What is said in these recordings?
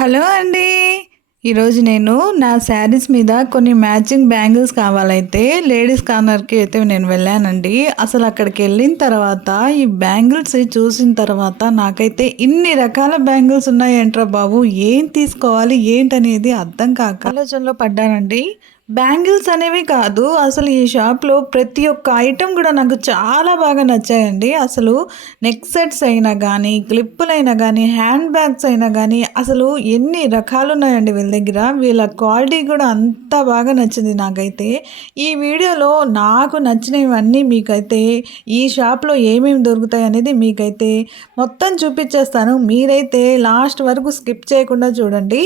Hello అండి. ఈరోజు నేను నా శారీస్ మీద కొన్ని మ్యాచింగ్ బ్యాంగిల్స్ కావాలైతే లేడీస్ కార్నర్కి అయితే నేను వెళ్ళానండి. అసలు అక్కడికి వెళ్ళిన తర్వాత ఈ బ్యాంగిల్స్ చూసిన తర్వాత నాకైతే ఇన్ని రకాల బ్యాంగిల్స్ ఉన్నాయంట్రా బాబు. ఏం తీసుకోవాలి? ఏంటనేది అర్థం కాక ఆలోచనలో పడ్డానండి. బ్యాంగిల్స్ అనేవి కాదు అసలు ఈ షాప్లో ప్రతి ఒక్క ఐటెం కూడా నాకు చాలా బాగా నచ్చాయండి. అసలు నెక్ సెట్స్ అయినా కానీ క్లిప్పులైనా కానీ హ్యాండ్ బ్యాగ్స్ అయినా కానీ అసలు ఎన్ని రకాలు ఉన్నాయండి వీళ్ళ దగ్గర. వీళ్ళ క్వాలిటీ కూడా అంత బాగా నచ్చింది నాకైతే. ఈ వీడియోలో నాకు నచ్చినవన్నీ మీకైతే ఈ షాప్లో ఏమేమి దొరుకుతాయి అనేది మీకైతే మొత్తం చూపించేస్తాను మీరైతే లాస్ట్ వరకు స్కిప్ చేయకుండా చూడండి.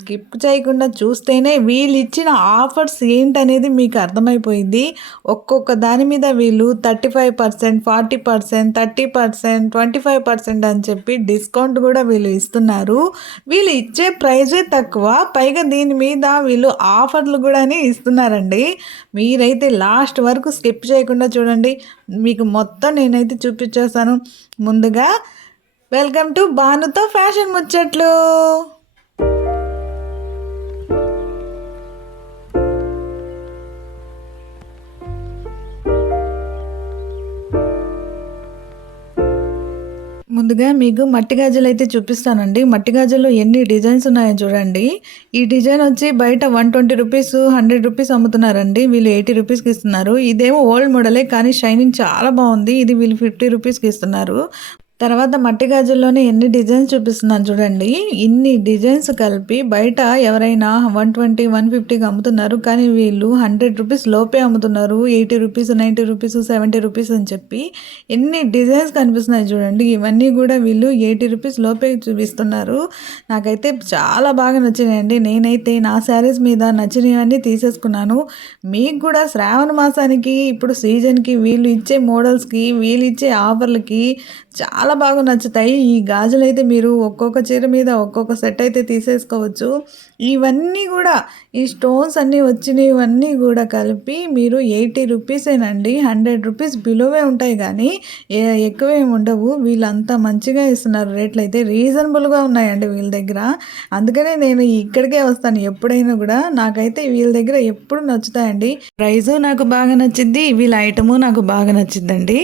స్కిప్ చేయకుండా చూస్తేనే వీళ్ళు ఇచ్చిన ఆఫర్ ఆఫర్స్ ఏంటనేది మీకు అర్థమైపోయింది. ఒక్కొక్క దాని మీద వీళ్ళు thirty five percent forty percent thirty percent twenty five percent అని చెప్పి డిస్కౌంట్ కూడా వీళ్ళు ఇస్తున్నారు. వీళ్ళు ఇచ్చే ప్రైజే తక్కువ. పైగా దీని మీద వీళ్ళు ఆఫర్లు కూడా ఇస్తున్నారండి. మీరైతే లాస్ట్ వరకు స్కిప్ చేయకుండా చూడండి. మీకు మొత్తం నేనైతే చూపించేస్తాను. ముందుగా వెల్కమ్ టు భానుతో ఫ్యాషన్ ముచ్చట్లు. ముందుగా మీకు మట్టి గాజులు అయితే చూపిస్తానండి. మట్టి గాజుల్లో ఎన్ని డిజైన్స్ ఉన్నాయో చూడండి. ఈ డిజైన్ వచ్చి బయట one twenty rupees hundred rupees అమ్ముతున్నారండి. వీళ్ళు ఎయిటీ రూపీస్కి ఇస్తున్నారు. ఇదేమో ఓల్డ్ మోడలే కానీ షైనింగ్ చాలా బాగుంది. ఇది వీళ్ళు ఫిఫ్టీ రూపీస్కి ఇస్తున్నారు. తర్వాత మట్టి గాజుల్లోనే ఎన్ని డిజైన్స్ చూపిస్తున్నాను చూడండి. ఇన్ని డిజైన్స్ కలిపి బయట ఎవరైనా వన్ ట్వంటీ వన్ ఫిఫ్టీకి అమ్ముతున్నారు. కానీ వీళ్ళు హండ్రెడ్ రూపీస్ లోపే అమ్ముతున్నారు. Eighty rupees ninety rupees seventy rupees అని చెప్పి ఎన్ని డిజైన్స్ కనిపిస్తున్నాయి చూడండి. ఇవన్నీ కూడా వీళ్ళు ఎయిటీ రూపీస్ లోపే చూపిస్తున్నారు. నాకైతే చాలా బాగా నచ్చినాయండి. నేనైతే నా శారీస్ మీద నచ్చినవన్నీ తీసేసుకున్నాను. మీకు కూడా శ్రావణ మాసానికి ఇప్పుడు సీజన్కి వీళ్ళు ఇచ్చే మోడల్స్కి వీళ్ళు ఇచ్చే ఆఫర్లకి చాలా బాగా నచ్చుతాయి. ఈ గాజులు అయితే మీరు ఒక్కొక్క చీర మీద ఒక్కొక్క సెట్ అయితే తీసేసుకోవచ్చు. ఇవన్నీ కూడా ఈ స్టోన్స్ అన్నీ వచ్చినవన్నీ కూడా కలిపి మీరు ఎయిటీ రూపీసేనండి హండ్రెడ్ రూపీస్ బిలోవే ఉంటాయి కానీ ఎక్కువే ఉండవు. వీళ్ళంతా మంచిగా ఇస్తున్నారు. రేట్లు అయితే రీజనబుల్గా ఉన్నాయండి వీళ్ళ దగ్గర. అందుకనే నేను ఇక్కడికే వస్తాను. ఎప్పుడైనా కూడా నాకైతే వీళ్ళ దగ్గర ఎప్పుడు నచ్చుతాయండి. ప్రైజు నాకు బాగా నచ్చింది వీళ్ళ ఐటము నాకు బాగా నచ్చిందండి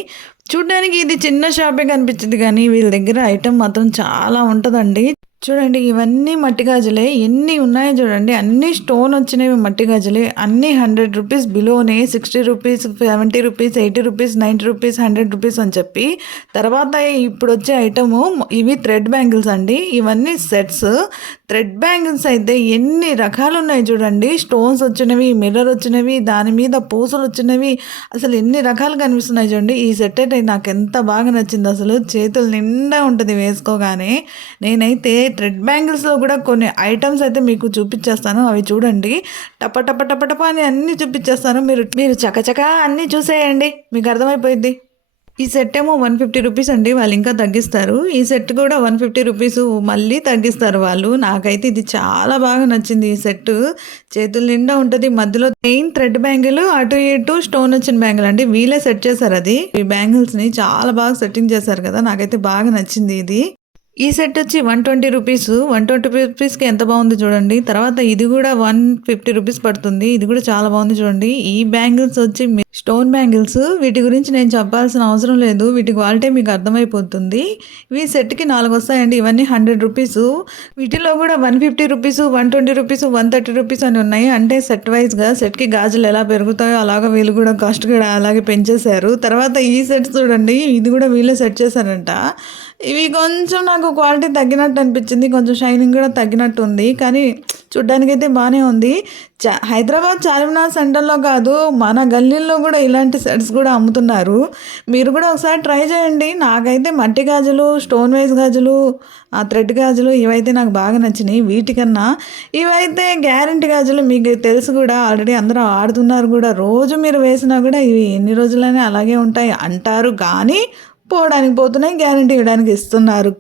చూడడానికి ఇది చిన్న షాపే కనిపించింది కానీ వీళ్ళ దగ్గర ఐటమ్ మాత్రం చాలా ఉంటుందండి. చూడండి ఇవన్నీ మట్టి గాజులే. ఎన్ని ఉన్నాయో చూడండి. అన్ని స్టోన్ వచ్చినవి మట్టి గాజులే. అన్ని hundred rupees బిలోనే sixty rupees seventy rupees eighty rupees ninety rupees hundred rupees అని చెప్పి. తర్వాత ఇప్పుడు వచ్చే ఐటము ఇవి థ్రెడ్ బ్యాంగిల్స్ అండి. ఇవన్నీ సెట్స్. థ్రెడ్ బ్యాంగిల్స్ అయితే ఎన్ని రకాలు ఉన్నాయి చూడండి. స్టోన్స్ వచ్చినవి మిర్రర్ వచ్చినవి దాని మీద పూసలు వచ్చినవి అసలు ఎన్ని రకాలు కనిపిస్తున్నాయి చూడండి. ఈ సెట్ అయితే నాకు ఎంత బాగా నచ్చింది అసలు చేతులు నిండా ఉంటుంది వేసుకోగానే. నేనైతే థ్రెడ్ బ్యాంగిల్స్లో కూడా కొన్ని ఐటమ్స్ అయితే మీకు చూపించేస్తాను. అవి చూడండి. టప టప టప టప అని అన్నీ చూపించేస్తాను. మీరు మీరు చకచక అన్నీ చూసేయండి. మీకు అర్థమైపోయింది ఈ సెట్ ఏమో వన్ ఫిఫ్టీ రూపీస్ అండి వాళ్ళు ఇంకా తగ్గిస్తారు. ఈ సెట్ కూడా వన్ ఫిఫ్టీ రూపీస్ మళ్ళీ తగ్గిస్తారు వాళ్ళు. నాకైతే ఇది చాలా బాగా నచ్చింది ఈ సెట్ చేతుల నిండా ఉంటుంది. మధ్యలో మెయిన్ థ్రెడ్ బ్యాంగిల్ అటు ఇటు స్టోన్ వచ్చిన బ్యాంగిల్ అండి. వీళ్ళే సెట్ చేశారు అది. ఈ బ్యాంగిల్స్ని చాలా బాగా సెట్టింగ్ చేశారు కదా. నాకైతే బాగా నచ్చింది ఇది. ఈ సెట్ వచ్చి one twenty rupees. One twenty రూపీస్కి ఎంత బాగుంది చూడండి. తర్వాత ఇది కూడా వన్ ఫిఫ్టీ రూపీస్ పడుతుంది. ఇది కూడా చాలా బాగుంది చూడండి. ఈ బ్యాంగిల్స్ వచ్చి స్టోన్ బ్యాంగిల్స్. వీటి గురించి నేను చెప్పాల్సిన అవసరం లేదు. వీటి క్వాలిటీ మీకు అర్థమైపోతుంది. ఇవి సెట్కి నాలుగు వస్తాయండి. ఇవన్నీ హండ్రెడ్ రూపీస్. వీటిలో కూడా one fifty rupees one twenty rupees one thirty rupees అని ఉన్నాయి. అంటే సెట్ వైజ్గా సెట్కి గాజులు ఎలా పెరుగుతాయో అలాగ వీళ్ళు కూడా కాస్ట్ కూడా అలాగే పెంచేశారు. తర్వాత ఈ సెట్ చూడండి. ఇది కూడా వీళ్ళే సెట్ చేశారంట. ఇవి కొంచెం నాకు క్వాలిటీ తగ్గినట్టు అనిపించింది కొంచెం షైనింగ్ కూడా తగ్గినట్టు ఉంది కానీ చూడ్డానికైతే బాగానే ఉంది. చా హైదరాబాద్ చార్మినార్ సెంటర్లో కాదు మన గల్లీల్లో కూడా ఇలాంటి సెట్స్ కూడా అమ్ముతున్నారు. మీరు కూడా ఒకసారి ట్రై చేయండి. నాకైతే మట్టి గాజులు స్టోన్ వైజ్ గాజులు ఆ థ్రెడ్ గాజులు ఇవైతే నాకు బాగా నచ్చినాయి. వీటికన్నా ఇవైతే గ్యారంటీ గాజులు మీకు తెలుసు కూడా ఆల్రెడీ అందరూ ఆడుతున్నారు కూడా. రోజు మీరు వేసినా కూడా ఇవి ఎన్ని రోజులైనా అలాగే ఉంటాయి అంటారు. కానీ పోవడానికి పోతున్నాయి గ్యారంటీ ఇవ్వడానికి ఇస్తున్నారు.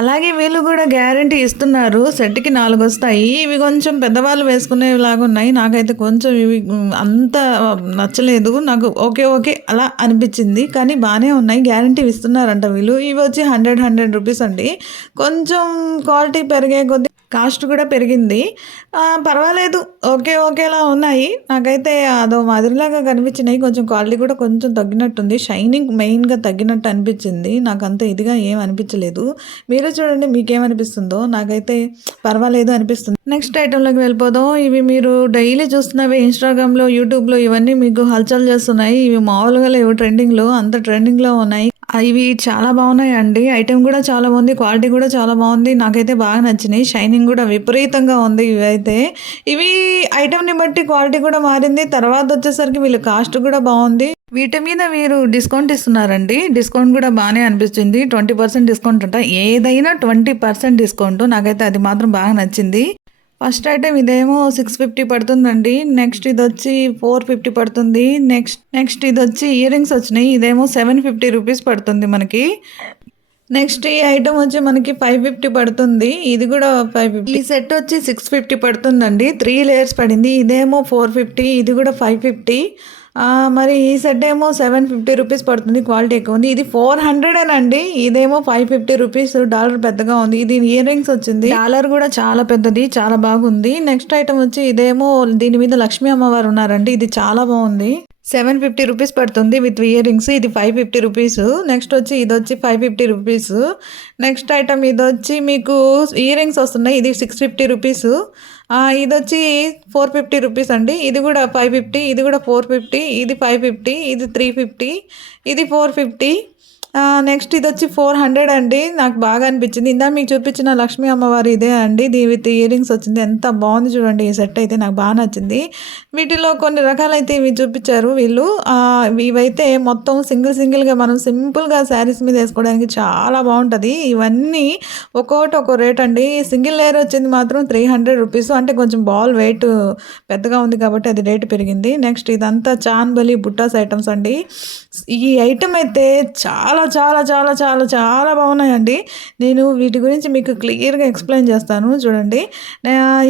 అలాగే వీళ్ళు కూడా గ్యారంటీ ఇస్తున్నారు. సెట్కి నాలుగు వస్తాయి. ఇవి కొంచెం పెద్దవాళ్ళు వేసుకునేలాగా ఉన్నాయి. నాకైతే కొంచెం ఇవి అంత నచ్చలేదు. నాకు ఓకే ఓకే అలా అనిపించింది. కానీ బాగానే ఉన్నాయి. గ్యారంటీ ఇస్తున్నారంట వీళ్ళు. ఇవి వచ్చి హండ్రెడ్ హండ్రెడ్ రూపీస్ అండి. కొంచెం క్వాలిటీ పెరిగే కొద్దీ కాస్ట్ కూడా పెరిగింది. పర్వాలేదు. ఓకే ఓకేలా ఉన్నాయి. నాకైతే అదో మాదిరిలాగా కనిపించినాయి. కొంచెం క్వాలిటీ కూడా కొంచెం తగ్గినట్టుంది. షైనింగ్ మెయిన్గా తగ్గినట్టు అనిపించింది. నాకు అంత ఇదిగా ఏం అనిపించలేదు. మీరు చూడండి మీకేమనిపిస్తుందో. నాకైతే పర్వాలేదు అనిపిస్తుంది. నెక్స్ట్ ఐటెంలోకి వెళ్ళిపోదాం. ఇవి మీరు డైలీ చూస్తున్నవి ఇన్స్టాగ్రామ్లో యూట్యూబ్లో ఇవన్నీ మీకు హల్చల్ చేస్తున్నాయి. ఇవి మామూలుగా లేవు ట్రెండింగ్లో. అంత ట్రెండింగ్లో ఉన్నాయి. ఇవి చాలా బాగున్నాయి అండి ఐటెం కూడా చాలా బాగుంది. క్వాలిటీ కూడా చాలా బాగుంది. నాకైతే బాగా నచ్చినాయి. షైనింగ్ కూడా విపరీతంగా ఉంది ఇవి అయితే ఇవి ఐటెంని బట్టి క్వాలిటీ కూడా మారింది. తర్వాత వచ్చేసరికి వీళ్ళ కాస్ట్ కూడా బాగుంది. వీటి మీద మీరు డిస్కౌంట్ ఇస్తున్నారండి. డిస్కౌంట్ కూడా బాగానే అనిపిస్తుంది. ట్వంటీ పర్సెంట్ డిస్కౌంట్ అంట. ఏదైనా ట్వంటీ పర్సెంట్ డిస్కౌంట్ నాకైతే అది మాత్రం బాగా నచ్చింది. ఫస్ట్ ఐటెం ఇదేమో సిక్స్ ఫిఫ్టీ పడుతుందండి. నెక్స్ట్ ఇది వచ్చి ఫోర్ ఫిఫ్టీ పడుతుంది. నెక్స్ట్ నెక్స్ట్ ఇది వచ్చి ఇయర్ రింగ్స్ వచ్చినాయి. ఇదేమో సెవెన్ ఫిఫ్టీ రూపీస్ పడుతుంది మనకి. నెక్స్ట్ ఈ ఐటమ్ వచ్చి మనకి ఫైవ్ ఫిఫ్టీ పడుతుంది. ఇది కూడా ఫైవ్ ఫిఫ్టీ. ఈ సెట్ వచ్చి సిక్స్ ఫిఫ్టీ పడుతుందండి. త్రీ లేయర్స్ పడింది. ఇదేమో ఫోర్ ఫిఫ్టీ. ఇది కూడా ఫైవ్ ఫిఫ్టీ. మరి ఈ సెట్ ఏమో సెవెన్ ఫిఫ్టీ రూపీస్ పడుతుంది క్వాలిటీ ఎక్కువ ఉంది. ఇది ఫోర్ హండ్రెడ్ అండి ఇదేమో ఫైవ్ ఫిఫ్టీ రూపీస్. డాలర్ పెద్దగా ఉంది. ఇది ఇయర్ రింగ్స్ వచ్చింది. డాలర్ కూడా చాలా పెద్దది చాలా బాగుంది. నెక్స్ట్ ఐటమ్ వచ్చి ఇదేమో దీని మీద లక్ష్మీ అమ్మవారు ఉన్నారండి. ఇది చాలా బాగుంది. సెవెన్ ఫిఫ్టీ రూపీస్ పడుతుంది విత్ ఇయర్ రింగ్స్ ఇది ఫైవ్ ఫిఫ్టీ రూపీస్. నెక్స్ట్ వచ్చి ఇది వచ్చి five fifty rupees. Next item ఇది వచ్చి మీకు ఇయర్ రింగ్స్ వస్తున్నాయి. ఇది సిక్స్ ఫిఫ్టీ రూపీస్. ఇది వచ్చి ఫోర్ ఫిఫ్టీ రూపీస్ అండి. ఇది కూడా ఫైవ్ ఫిఫ్టీ ఇది కూడా ఫోర్ ఫిఫ్టీ ఇది ఫైవ్ ఫిఫ్టీ ఇది త్రీ ఫిఫ్టీ ఇది ఫోర్ ఫిఫ్టీ. నెక్స్ట్ ఇది వచ్చి ఫోర్ హండ్రెడ్ అండి. నాకు బాగా అనిపించింది. ఇందా మీకు చూపించిన లక్ష్మీ అమ్మవారి ఇదే అండి. దీ విత్ ఇయరింగ్స్ వచ్చింది. ఎంత బాగుంది చూడండి. ఈ సెట్ అయితే నాకు బాగా నచ్చింది. వీటిలో కొన్ని రకాలైతే ఇవి చూపించారు వీళ్ళు. ఇవైతే మొత్తం సింగిల్ సింగిల్గా మనం సింపుల్గా శారీస్ మీద వేసుకోవడానికి చాలా బాగుంటుంది. ఇవన్నీ ఒక్కొక్కటి ఒక్కో రేట్ అండి. సింగిల్ లేయర్ వచ్చింది మాత్రం త్రీ హండ్రెడ్ రూపీస్. అంటే కొంచెం బాల్ వెయిట్ పెద్దగా ఉంది కాబట్టి అది రేటు పెరిగింది. నెక్స్ట్ ఇదంతా చాన్బలి బుట్టాస్ ఐటమ్స్ అండి. ఈ ఐటమ్ అయితే చాలా చాలా చాలా చాలా చాలా బాగున్నాయండి. నేను వీటి గురించి మీకు క్లియర్గా ఎక్స్ప్లెయిన్ చేస్తాను. చూడండి.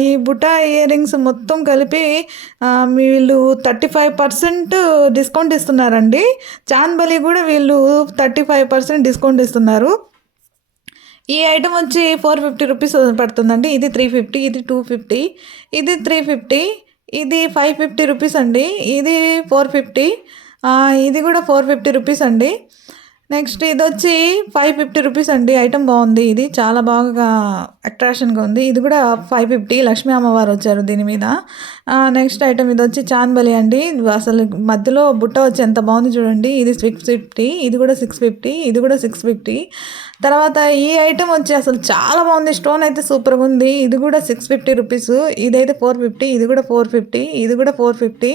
ఈ బుట్ట ఇయర్ రింగ్స్ మొత్తం కలిపి వీళ్ళు థర్టీ ఫైవ్ పర్సెంట్ డిస్కౌంట్ ఇస్తున్నారండి. చాన్బలి కూడా వీళ్ళు థర్టీ ఫైవ్ పర్సెంట్ డిస్కౌంట్ ఇస్తున్నారు. ఈ ఐటమ్ వచ్చి ఫోర్ ఫిఫ్టీ రూపీస్ పడుతుందండి. ఇది త్రీ ఫిఫ్టీ ఇది టూ ఫిఫ్టీ ఇది త్రీ ఫిఫ్టీ ఇది ఫైవ్ ఫిఫ్టీ రూపీస్ అండి. ఇది ఫోర్ ఫిఫ్టీ ఇది కూడా ఫోర్ ఫిఫ్టీ రూపీస్ అండి. నెక్స్ట్ ఇది వచ్చి ఫైవ్ ఫిఫ్టీ రూపీస్ అండి. ఐటమ్ బాగుంది. ఇది చాలా బాగా అట్రాక్షన్గా ఉంది. ఇది కూడా ఫైవ్ ఫిఫ్టీ లక్ష్మీ అమ్మవారు వచ్చారు దీని మీద. నెక్స్ట్ ఐటమ్ ఇది వచ్చి చాన్బలి అండి. అసలు మధ్యలో బుట్ట వచ్చి ఎంత బాగుంది చూడండి. ఇది సిక్స్ ఫిఫ్టీ ఇది కూడా సిక్స్ ఫిఫ్టీ ఇది కూడా సిక్స్ ఫిఫ్టీ తర్వాత ఈ ఐటమ్ వచ్చి అసలు చాలా బాగుంది. స్టోన్ అయితే సూపర్గా ఉంది. ఇది కూడా సిక్స్ ఫిఫ్టీ రూపీస్ ఇదైతే ఫోర్ ఫిఫ్టీ ఇది కూడా ఫోర్ ఫిఫ్టీ ఇది కూడా ఫోర్ ఫిఫ్టీ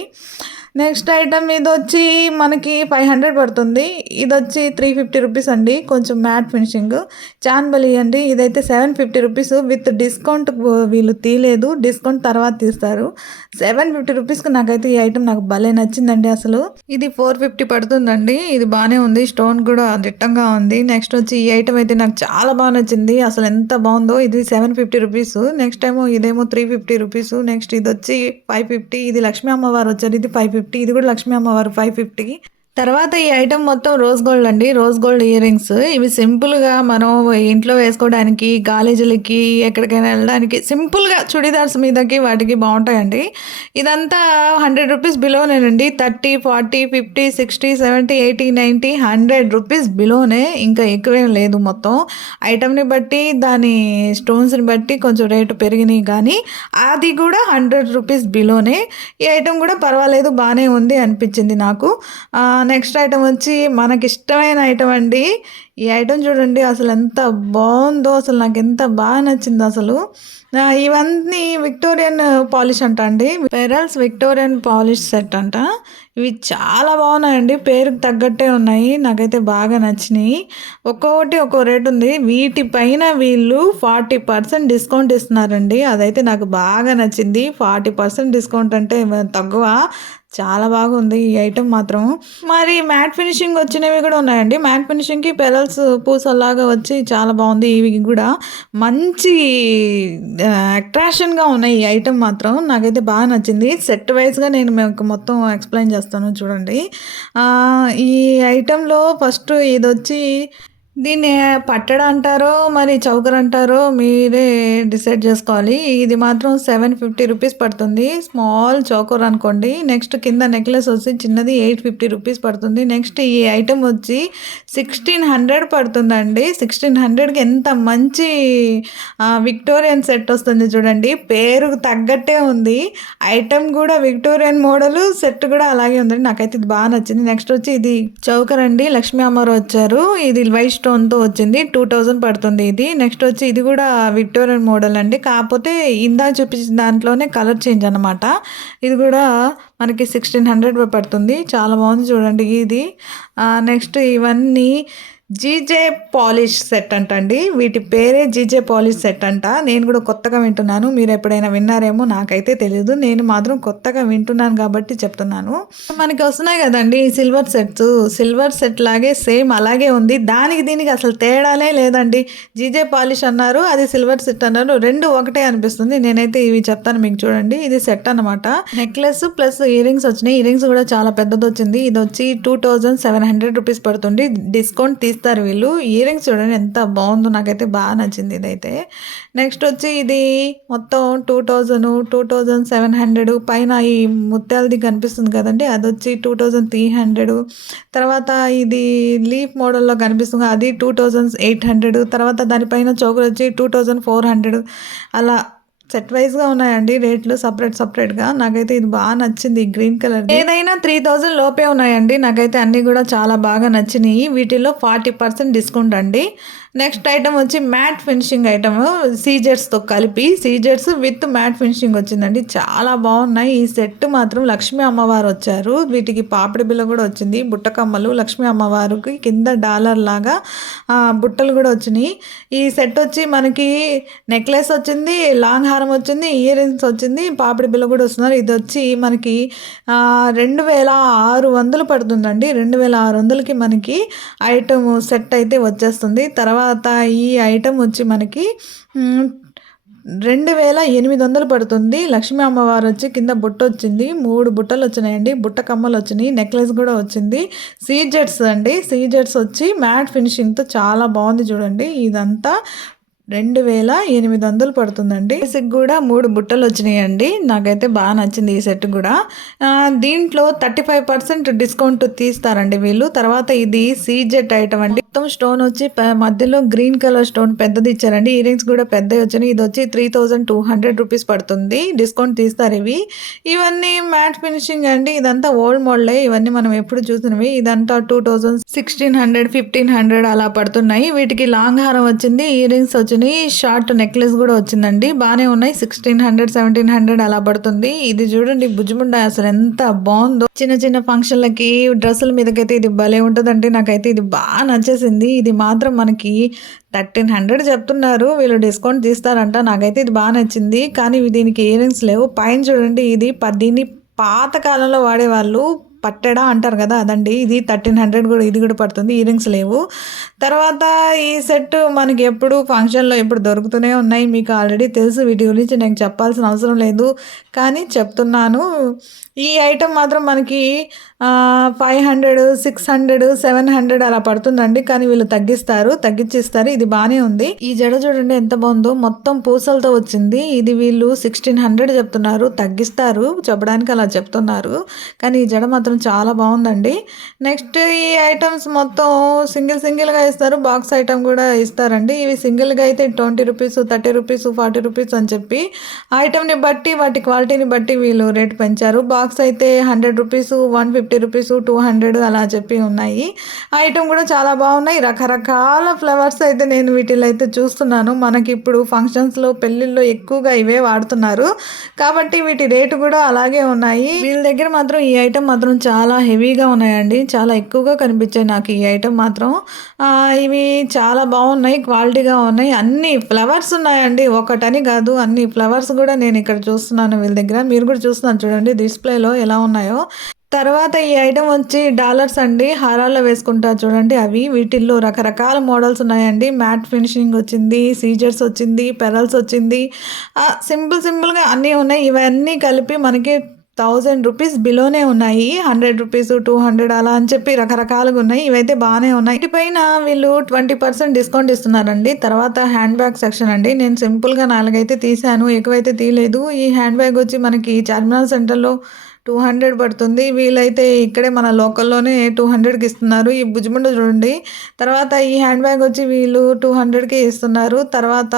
నెక్స్ట్ ఐటమ్ ఇది వచ్చి మనకి ఫైవ్ హండ్రెడ్ పడుతుంది. ఇది వచ్చి త్రీ ఫిఫ్టీ రూపీస్ అండి. కొంచెం మ్యాట్ ఫినిషింగ్. చాన్బలి అండి. ఇదైతే seven fifty rupees. With discount వీళ్ళు తీయలేదు డిస్కౌంట్ తర్వాత తీస్తారు. సెవెన్ ఫిఫ్టీ రూపీస్కి నాకైతే ఈ ఐటమ్ నాకు భలే నచ్చిందండి అసలు. ఇది ఫోర్ ఫిఫ్టీ పడుతుందండి. ఇది బాగానే ఉంది. స్టోన్ కూడా దిట్టంగా ఉంది. నెక్స్ట్ వచ్చి ఈ ఐటమ్ అయితే నాకు చాలా బాగా నచ్చింది. అసలు ఎంత బాగుందో. ఇది సెవెన్ ఫిఫ్టీ రూపీస్. నెక్స్ట్ ఏమో ఇదేమో త్రీ ఫిఫ్టీ రూపీస్. నెక్స్ట్ ఇది వచ్చి ఫైవ్ ఫిఫ్టీ. ఇది లక్ష్మీ అమ్మవారు వచ్చారు. ఇది ఫైవ్ ఫిఫ్టీ ఫిఫ్టీ ఇది కూడా లక్ష్మీ అమ్మవారు ఫైవ్ ఫిఫ్టీకి. తర్వాత ఈ ఐటమ్ మొత్తం రోజ్ గోల్డ్ అండి. Rose gold ear rings. ఇవి సింపుల్గా మనం ఇంట్లో వేసుకోవడానికి కాలేజీలకి ఎక్కడికైనా వెళ్ళడానికి సింపుల్గా చుడీదార్స్ మీదకి వాటికి బాగుంటాయండి. ఇదంతా hundred rupees బిలోనేనండి thirty forty fifty sixty seventy eighty ninety hundred rupees బిలోనే ఇంకా ఎక్కువేం లేదు మొత్తం. ఐటమ్ని బట్టి దాని స్టోన్స్ని బట్టి కొంచెం రేటు పెరిగినాయి కానీ అది కూడా హండ్రెడ్ రూపీస్ బిలోనే. ఈ ఐటమ్ కూడా పర్వాలేదు బాగానే ఉంది అనిపించింది నాకు. నెక్స్ట్ ఐటమ్ వచ్చి మనకి ఇష్టమైన ఐటమ్ అండి. ఈ ఐటమ్ చూడండి అసలు ఎంత బాగుందో అసలు నాకు ఎంత బాగా నచ్చింది అసలు. ఇవన్నీ విక్టోరియన్ పాలిష్ అంట అండి. పెరల్స్ విక్టోరియన్ పాలిష్ సెట్ అంట. ఇవి చాలా బాగున్నాయండి పేరుకు తగ్గట్టే ఉన్నాయి నాకైతే బాగా నచ్చినాయి. ఒక్కొక్కటి ఒక్కో రేట్ ఉంది. వీటిపైన వీళ్ళు ఫార్టీ పర్సెంట్ డిస్కౌంట్ ఇస్తున్నారండి. అదైతే నాకు బాగా నచ్చింది. ఫార్టీ పర్సెంట్ డిస్కౌంట్ అంటే తక్కువ. చాలా బాగుంది. ఈ ఐటెం మాత్రం. మరి మ్యాట్ ఫినిషింగ్ వచ్చినవి కూడా ఉన్నాయండి. మ్యాట్ ఫినిషింగ్కి పెరల్స్ పూసల్లాగా వచ్చి చాలా బాగుంది. ఇవి కూడా మంచి అట్రాక్షన్గా ఉన్నాయి ఈ ఐటెం మాత్రం. నాకైతే బాగా నచ్చింది. సెట్ వైజ్గా నేను మీకు మొత్తం ఎక్స్ప్లెయిన్ చేస్తాను చూడండి. ఈ ఐటెంలో ఫస్ట్ ఇది వచ్చి దీన్ని పట్టడ అంటారో మరి చౌకర్ అంటారో మీరే డిసైడ్ చేసుకోవాలి. ఇది మాత్రం సెవెన్ ఫిఫ్టీ రూపీస్ పడుతుంది. స్మాల్ చౌకర్ అనుకోండి. నెక్స్ట్ కింద నెక్లెస్ వచ్చి చిన్నది ఎయిట్ ఫిఫ్టీ రూపీస్ పడుతుంది. నెక్స్ట్ ఈ ఐటెం వచ్చి సిక్స్టీన్ హండ్రెడ్ పడుతుందండి. సిక్స్టీన్ హండ్రెడ్కి ఎంత మంచి విక్టోరియన్ సెట్ వస్తుంది చూడండి. పేరు తగ్గట్టే ఉంది. ఐటెం కూడా విక్టోరియన్ మోడల్ సెట్ కూడా అలాగే ఉందండి. నాకైతే ఇది బాగా నచ్చింది. నెక్స్ట్ వచ్చి ఇది చౌకర్ అండి. లక్ష్మీ అమ్మవారు వచ్చారు. ఇది వైట్ స్టోన్తో వచ్చింది టూ థౌజండ్ పడుతుంది ఇది. నెక్స్ట్ వచ్చి ఇది కూడా విక్టోరియన్ మోడల్ అండి. కాకపోతే ఇందా చూపించిన దాంట్లోనే కలర్ చేంజ్ అనమాట ఇది కూడా మనకి సిక్స్టీన్ హండ్రెడ్ పడుతుంది. చాలా బాగుంది చూడండి ఇది. నెక్స్ట్ ఇవన్నీ జీజే పాలిష్ సెట్ అంట అండి వీటి పేరే జీజే పాలిష్ సెట్ అంట. నేను కూడా కొత్తగా వింటున్నాను. మీరు ఎప్పుడైనా విన్నారేమో నాకైతే తెలియదు నేను మాత్రం కొత్తగా వింటున్నాను కాబట్టి చెప్తున్నాను. మనకి వస్తున్నాయి కదండి సిల్వర్ సెట్స్. సిల్వర్ సెట్ లాగే సేమ్ అలాగే ఉంది. దానికి దీనికి అసలు తేడాలే లేదండి. జీజే పాలిష్ అన్నారు అది సిల్వర్ సెట్ అన్నారు. రెండు ఒకటే అనిపిస్తుంది. నేనైతే ఇవి చెప్తాను మీకు చూడండి. ఇది సెట్ అనమాట నెక్లెస్ ప్లస్ ఇయరింగ్స్ రింగ్స్ వచ్చినాయి. ఇయరింగ్స్ కూడా చాలా పెద్దది వచ్చింది ఇది వచ్చి two thousand seven hundred rupees పడుతుంది. డిస్కౌంట్ తీసి ఇస్తారు వీళ్ళు. ఇయర్ రింగ్స్ చూడండి ఎంత బాగుందో నాకైతే బాగా నచ్చింది ఇదైతే. నెక్స్ట్ వచ్చి ఇది మొత్తం two thousand two thousand seven hundred పైన ఈ ముత్యాలది కనిపిస్తుంది కదండి. అది వచ్చి టూ థౌజండ్ త్రీ హండ్రెడ్ తర్వాత ఇది లీఫ్ మోడల్లో కనిపిస్తుంది. అది టూ థౌజండ్ ఎయిట్ హండ్రెడ్ తర్వాత దానిపైన చోకులు వచ్చి టూ థౌజండ్ ఫోర్ హండ్రెడ్ అలా సెట్ వైజ్గా ఉన్నాయండి. రేట్లు సపరేట్ సపరేట్గా నాకైతే ఇది బాగా నచ్చింది. గ్రీన్ కలర్ ఏదైనా త్రీ థౌజండ్ లోపే ఉన్నాయండి. నాకైతే అన్నీ కూడా చాలా బాగా నచ్చినాయి. వీటిలో ఫార్టీ పర్సెంట్ డిస్కౌంట్ అండి. నెక్స్ట్ ఐటమ్ వచ్చి మ్యాట్ ఫినిషింగ్ ఐటమ్. సీజర్స్తో కలిపి సీజర్స్ విత్ మ్యాట్ ఫినిషింగ్ వచ్చిందండి. చాలా బాగున్నాయి. ఈ సెట్ మాత్రం లక్ష్మీ అమ్మవారు వచ్చారు. వీటికి పాపిడి బిల్ల కూడా వచ్చింది. బుట్టకమ్మలు లక్ష్మీ అమ్మవారికి కింద డాలర్ లాగా బుట్టలు కూడా వచ్చినాయి. ఈ సెట్ వచ్చి మనకి నెక్లెస్ వచ్చింది లాంగ్ హారం వచ్చింది ఇయర్ రింగ్స్ వచ్చింది పాపిడి బిల్ల కూడా వస్తున్నారు. ఇది వచ్చి మనకి రెండు వేల ఆరు వందలు పడుతుందండి. రెండు వేల ఆరు వందలకి మనకి ఐటమ్ సెట్ అయితే వచ్చేస్తుంది. తర్వాత తర్వాత ఈ ఐటెం వచ్చి మనకి రెండు వేల ఎనిమిది వందలు పడుతుంది. లక్ష్మీ అమ్మవారు వచ్చి కింద బుట్ట వచ్చింది. మూడు బుట్టలు వచ్చినాయండి. బుట్ట కమ్మలు వచ్చినాయి. నెక్లెస్ కూడా వచ్చింది. సీజెట్స్ అండి. సీజెట్స్ వచ్చి మ్యాట్ ఫినిషింగ్తో చాలా బాగుంది చూడండి. ఇదంతా రెండు వేల ఎనిమిది వందలు పడుతుందండి. సెట్ కూడా మూడు బుట్టలు వచ్చినాయండి. నాకైతే బాగా నచ్చింది ఈ సెట్ కూడా. దీంట్లో థర్టీ ఫైవ్ పర్సెంట్ డిస్కౌంట్ తీస్తారండి వీళ్ళు. తర్వాత ఇది సీజెట్ ఐటమ్ అండి. మొత్తం స్టోన్ వచ్చి మధ్యలో గ్రీన్ కలర్ స్టోన్ పెద్దది ఇచ్చారండి. ఇయర్ రింగ్స్ కూడా పెద్దవి వచ్చినాయి. ఇది వచ్చి three thousand two hundred rupees పడుతుంది. డిస్కౌంట్ తీస్తారు ఇవి. ఇవన్నీ మ్యాట్ ఫినిషింగ్ అండి. ఇదంతా ఓల్డ్ మోడలే. ఇవన్నీ మనం ఎప్పుడు చూసినవి. ఇదంతా two thousand sixteen hundred fifteen hundred అలా పడుతున్నాయి. వీటికి లాంగ్ హారం వచ్చింది. ఇయర్ రింగ్స్ వచ్చినాయి షార్ట్ నెక్లెస్ కూడా వచ్చిందండి. బాగానే ఉన్నాయి. సిక్స్టీన్ హండ్రెడ్ సెవెంటీన్ హండ్రెడ్ అలా పడుతుంది. ఇది చూడండి భుజముండ అసలు ఎంత బాగుందో. చిన్న చిన్న ఫంక్షన్లకి డ్రెస్సుల మీదకైతే ఇది భలే ఉంటుందంటే నాకైతే ఇది బాగా నచ్చేసింది. ఇది మాత్రం మనకి థర్టీన్ హండ్రెడ్ చెప్తున్నారు. వీళ్ళు డిస్కౌంట్ తీస్తారంట. నాకైతే ఇది బాగా నచ్చింది. కానీ దీనికి ఇయరింగ్స్ లేవు. పైన చూడండి ఇది. దీన్ని పాత కాలంలో వాడేవాళ్ళు పట్టెడా అంటారు కదా అదండి. ఇది థర్టీన్ హండ్రెడ్ కూడా ఇది కూడా పడుతుంది. ఇయరింగ్స్ లేవు. తర్వాత ఈ సెట్ మనకి ఎప్పుడు ఫంక్షన్లో ఎప్పుడు దొరుకుతూనే ఉన్నాయి. మీకు ఆల్రెడీ తెలుసు వీటి గురించి నేను చెప్పాల్సిన అవసరం లేదు. కానీ చెప్తున్నాను. ఈ ఐటెం మాత్రం మనకి five hundred six hundred seven hundred అలా పడుతుందండి. కానీ వీళ్ళు తగ్గిస్తారు తగ్గించిస్తారు. ఇది బాగానే ఉంది. ఈ జడ చూడండి ఎంత బాగుందో. మొత్తం పూసలతో వచ్చింది. ఇది వీళ్ళు సిక్స్టీన్ హండ్రెడ్ చెప్తున్నారు. తగ్గిస్తారు. చెప్పడానికి అలా చెప్తున్నారు. కానీ ఈ జడ మాత్రం చాలా బాగుందండి. నెక్స్ట్ ఈ ఐటమ్స్ మొత్తం సింగిల్ సింగిల్గా ఇస్తారు. బాక్స్ ఐటమ్ కూడా ఇస్తారండి. ఇవి సింగిల్గా అయితే twenty rupees thirty rupees forty rupees అని చెప్పి ఐటమ్ని బట్టి వాటి క్వాలిటీని బట్టి వీళ్ళు రేట్ పెంచారు. బాక్స్ అయితే hundred rupees one fifty rupees two hundred అలా చెప్పి ఉన్నాయి. ఐటమ్ కూడా చాలా బాగున్నాయి. రకరకాల ఫ్లవర్స్ అయితే నేను వీటిలో అయితే చూస్తున్నాను. మనకి ఇప్పుడు ఫంక్షన్స్లో పెళ్ళిళ్ళలో ఎక్కువగా ఇవే వాడుతున్నారు. కాబట్టి వీటి రేటు కూడా అలాగే ఉన్నాయి. వీళ్ళ దగ్గర మాత్రం ఈ ఐటమ్ మాత్రం చాలా హెవీగా ఉన్నాయండి. చాలా ఎక్కువగా కనిపించాయి నాకు ఈ ఐటెం మాత్రం. ఇవి చాలా బాగున్నాయి క్వాలిటీగా ఉన్నాయి. అన్ని ఫ్లవర్స్ ఉన్నాయండి. ఒకటని కాదు అన్ని ఫ్లవర్స్ కూడా నేను ఇక్కడ చూస్తున్నాను వీళ్ళ దగ్గర. మీరు కూడా చూస్తున్నాను చూడండి డిస్ప్లేలో ఎలా ఉన్నాయో. తర్వాత ఈ ఐటెం వచ్చి డాలర్స్ అండి. హారాల్లో వేసుకుంటారు చూడండి అవి. వీటిల్లో రకరకాల మోడల్స్ ఉన్నాయండి. మ్యాట్ ఫినిషింగ్ వచ్చింది సీజర్స్ వచ్చింది పెరల్స్ వచ్చింది. సింపుల్ సింపుల్గా అన్నీ ఉన్నాయి. ఇవన్నీ కలిపి మనకి థౌజండ్ రూపీస్ బిలోనే ఉన్నాయి. హండ్రెడ్ రూపీస్ టూ హండ్రెడ్ అలా అని చెప్పి రకరకాలుగా ఉన్నాయి. ఇవైతే బాగానే ఉన్నాయి. వీటిపైన వీళ్ళు ట్వంటీ పర్సెంట్ డిస్కౌంట్ ఇస్తున్నారండి. తర్వాత హ్యాండ్ బ్యాగ్ సెక్షన్ అండి. నేను సింపుల్గా నాలుగైతే తీసాను ఎక్కువైతే తీయలేదు. ఈ హ్యాండ్ బ్యాగ్ వచ్చి మనకి చార్మినార్ సెంటర్లో టూ హండ్రెడ్ పడుతుంది. వీళ్ళైతే ఇక్కడే మన లోకల్లోనే టూ హండ్రెడ్కి ఇస్తున్నారు. ఈ భుజముండ చూడండి. తర్వాత ఈ హ్యాండ్ బ్యాగ్ వచ్చి వీళ్ళు టూ హండ్రెడ్కి ఇస్తున్నారు. తర్వాత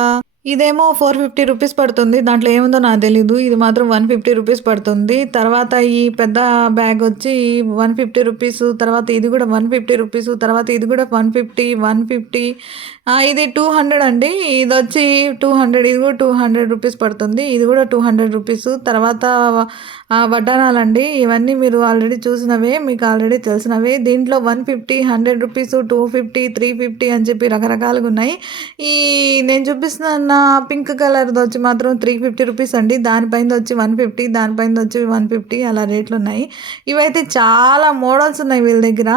ఇదేమో ఫోర్ ఫిఫ్టీ రూపీస్ పడుతుంది. దాంట్లో ఏముందో నాకు తెలీదు. ఇది మాత్రం వన్ ఫిఫ్టీ రూపీస్ పడుతుంది. తర్వాత ఈ పెద్ద బ్యాగ్ వచ్చి వన్ ఫిఫ్టీ రూపీస్ తర్వాత ఇది కూడా వన్ ఫిఫ్టీ రూపీస్ తర్వాత ఇది కూడా వన్ ఫిఫ్టీ వన్ ఫిఫ్టీ. ఇది టూ హండ్రెడ్ అండి. ఇది వచ్చి టూ హండ్రెడ్ ఇది కూడా టూ హండ్రెడ్ రూపీస్ పడుతుంది. ఇది కూడా టూ హండ్రెడ్ రూపీస్. తర్వాత వడ్డానాలండి ఇవన్నీ మీరు ఆల్రెడీ చూసినవే మీకు ఆల్రెడీ తెలిసినవే. దీంట్లో one fifty hundred rupees two fifty three fifty అని చెప్పి రకరకాలుగా ఉన్నాయి. ఈ నేను చూపిస్తున్న పింక్ కలర్ది వచ్చి మాత్రం త్రీ ఫిఫ్టీ రూపీస్ అండి. దానిపైన వచ్చి వన్ ఫిఫ్టీ దానిపైన వచ్చి వన్ ఫిఫ్టీ అలా రేట్లు ఉన్నాయి. ఇవైతే చాలా మోడల్స్ ఉన్నాయి వీళ్ళ దగ్గర.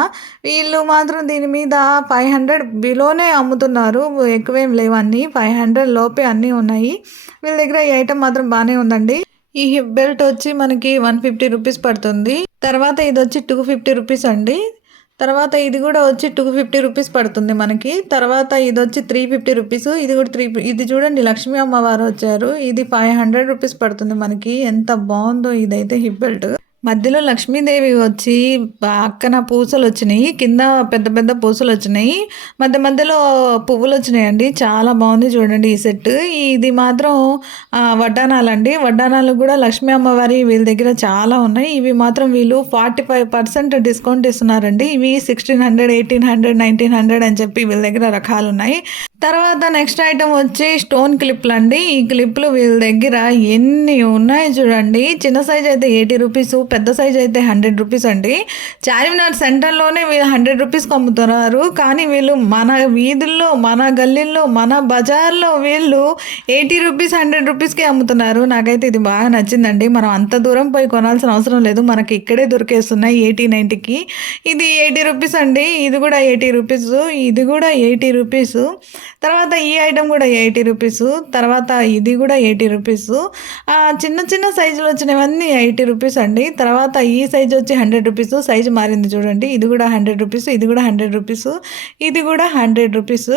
వీళ్ళు మాత్రం దీని మీద ఫైవ్ హండ్రెడ్ బిలోనే అమ్ముతున్నారు. ఎక్కువేం లేవు అన్నీ. ఫైవ్ హండ్రెడ్ లోపే అన్నీ ఉన్నాయి. వీళ్ళ దగ్గర ఈ ఐటమ్ మాత్రం బాగానే ఉందండి. ఈ హిప్ బెల్ట్ వచ్చి మనకి వన్ ఫిఫ్టీ రూపీస్ పడుతుంది. తర్వాత ఇది వచ్చి టూ ఫిఫ్టీ రూపీస్ అండి. తర్వాత ఇది కూడా వచ్చి టూ ఫిఫ్టీ రూపీస్ పడుతుంది మనకి. తర్వాత ఇది వచ్చి త్రీ ఫిఫ్టీ రూపీస్ ఇది కూడా త్రీ ఇది చూడండి లక్ష్మీ అమ్మవారు వచ్చారు. ఇది ఫైవ్ హండ్రెడ్ రూపీస్ పడుతుంది మనకి. ఎంత బాగుందో ఇదైతే హిప్ బెల్ట్ మధ్యలో లక్ష్మీదేవి వచ్చి పక్కన పూసలు వచ్చినాయి కింద పెద్ద పెద్ద పూసలు వచ్చినాయి. మధ్య మధ్యలో పువ్వులు వచ్చినాయండి. చాలా బాగుంది చూడండి ఈ సెట్. ఇది మాత్రం వడ్డానాలండి. వడ్డానాలు కూడా లక్ష్మీ అమ్మవారి వీళ్ళ దగ్గర చాలా ఉన్నాయి. ఇవి మాత్రం వీళ్ళు ఫార్టీ ఫైవ్ పర్సెంట్ డిస్కౌంట్ ఇస్తున్నారండి. ఇవి sixteen hundred eighteen hundred nineteen hundred అని చెప్పి వీళ్ళ దగ్గర రకాలు ఉన్నాయి. తర్వాత నెక్స్ట్ ఐటమ్ వచ్చి స్టోన్ క్లిప్లు అండి. ఈ క్లిప్లు వీళ్ళ దగ్గర ఎన్ని ఉన్నాయి చూడండి. చిన్న సైజ్ అయితే ఎయిటీ రూపీస్ పెద్ద సైజ్ అయితే హండ్రెడ్ రూపీస్ అండి. చార్మినార్ సెంటర్లోనే వీళ్ళు హండ్రెడ్ రూపీస్కి అమ్ముతున్నారు కానీ వీళ్ళు మన వీధుల్లో మన గల్లీల్లో మన బజార్లో వీళ్ళు ఎయిటీ రూపీస్ హండ్రెడ్ రూపీస్కే అమ్ముతున్నారు. నాకైతే ఇది బాగా నచ్చిందండి. మనం అంత దూరం పోయి కొనాల్సిన అవసరం లేదు. మనకి ఇక్కడే దొరికేస్తున్నాయి ఎయిటీ నైంటీకి ఇది ఎయిటీ రూపీస్ అండి. ఇది కూడా ఎయిటీ రూపీస్. ఇది కూడా ఎయిటీ రూపీస్. తర్వాత ఈ ఐటెం కూడా ఎయిటీ రూపీస్. తర్వాత ఇది కూడా ఎయిటీ రూపీస్. చిన్న చిన్న సైజులు వచ్చినవన్నీ ఎయిటీ రూపీస్ అండి. తర్వాత ఈ సైజ్ వచ్చి హండ్రెడ్ రూపీస్ సైజు మారింది చూడండి. ఇది కూడా హండ్రెడ్ రూపీస్ ఇది కూడా హండ్రెడ్ రూపీస్ ఇది కూడా హండ్రెడ్ రూపీస్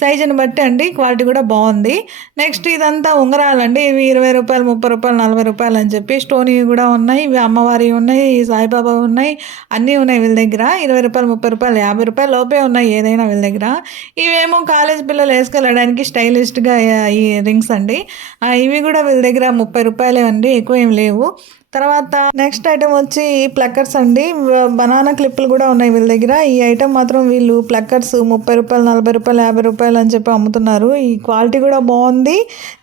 సైజుని బట్టి అండి క్వాలిటీ కూడా బాగుంది. నెక్స్ట్ ఇదంతా ఉంగరాలండి. ఇవి ఇరవై రూపాయలు ముప్పై రూపాయలు నలభై రూపాయలు అని చెప్పి స్టోన్ కూడా ఉన్నాయి ఇవి అమ్మవారి ఉన్నాయి సాయిబాబా ఉన్నాయి అన్నీ ఉన్నాయి వీళ్ళ దగ్గర. ఇరవై రూపాయలు ముప్పై రూపాయలు యాభై రూపాయలు లోపే ఉన్నాయి ఏదైనా వీళ్ళ దగ్గర. ఇవేమో కాలేజ్ పిల్లలు వేసుకెళ్ళడానికి స్టైలిష్గా ఈ రింగ్స్ అండి. ఇవి కూడా వీళ్ళ దగ్గర ముప్పై రూపాయలే అండి ఎక్కువ ఏం లేవు. తర్వాత నెక్స్ట్ ఐటమ్ వచ్చి ప్లక్కర్స్ అండి. బనానా క్లిప్పులు కూడా ఉన్నాయి వీళ్ళ దగ్గర. ఈ ఐటమ్ మాత్రం వీళ్ళు ప్లక్కర్స్ ముప్పై రూపాయలు నలభై రూపాయలు యాభై రూపాయలు అని చెప్పి అమ్ముతున్నారు. ఈ క్వాలిటీ కూడా బాగుంది.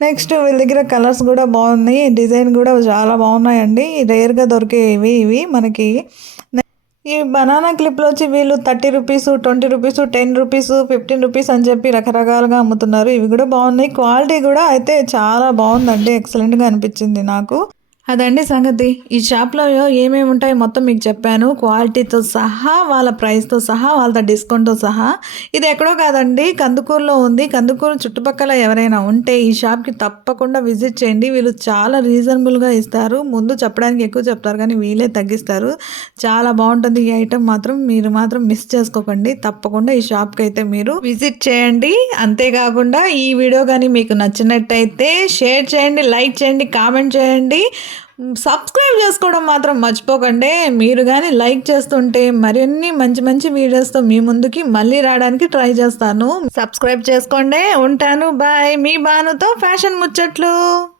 నెక్స్ట్ వీళ్ళ దగ్గర కలర్స్ కూడా బాగున్నాయి. డిజైన్ కూడా చాలా బాగున్నాయండి. రేర్గా దొరికేవి ఇవి మనకి. ఈ బనానా క్లిప్లో వచ్చి వీళ్ళు thirty rupees twenty rupees ten rupees fifteen rupees అని చెప్పి రకరకాలుగా అమ్ముతున్నారు. ఇవి కూడా బాగున్నాయి. క్వాలిటీ కూడా అయితే చాలా బాగుందండి. ఎక్సలెంట్గా అనిపించింది నాకు. అదండి సంగతి. ఈ షాప్లో ఏమేమి ఉంటాయో మొత్తం మీకు చెప్పాను. క్వాలిటీతో సహా వాళ్ళ ప్రైస్తో సహా వాళ్ళ డిస్కౌంట్తో సహా. ఇది ఎక్కడో కాదండి కందుకూరులో ఉంది. కందుకూరు చుట్టుపక్కల ఎవరైనా ఉంటే ఈ షాప్కి తప్పకుండా విజిట్ చేయండి. వీళ్ళు చాలా రీజనబుల్గా ఇస్తారు. ముందు చెప్పడానికి ఎక్కువ చెప్తారు కానీ వీళ్ళే తగ్గిస్తారు. చాలా బాగుంటుంది ఈ ఐటెం మాత్రం. మీరు మాత్రం మిస్ చేసుకోకండి. తప్పకుండా ఈ షాప్కి అయితే మీరు విజిట్ చేయండి. అంతేకాకుండా ఈ వీడియో కానీ మీకు నచ్చినట్టయితే షేర్ చేయండి లైక్ చేయండి కామెంట్ చేయండి. సబ్స్క్రైబ్ చేసుకోవడం మాత్రం మర్చిపోకండి. మీరు కానీ లైక్ చేస్తుంటే మరిన్ని మంచి మంచి వీడియోస్తో మీ ముందుకి మళ్ళీ రావడానికి ట్రై చేస్తాను. సబ్స్క్రైబ్ చేసుకోండి. ఉంటాను. బాయ్. మీ బానుతో ఫ్యాషన్ ముచ్చట్లు.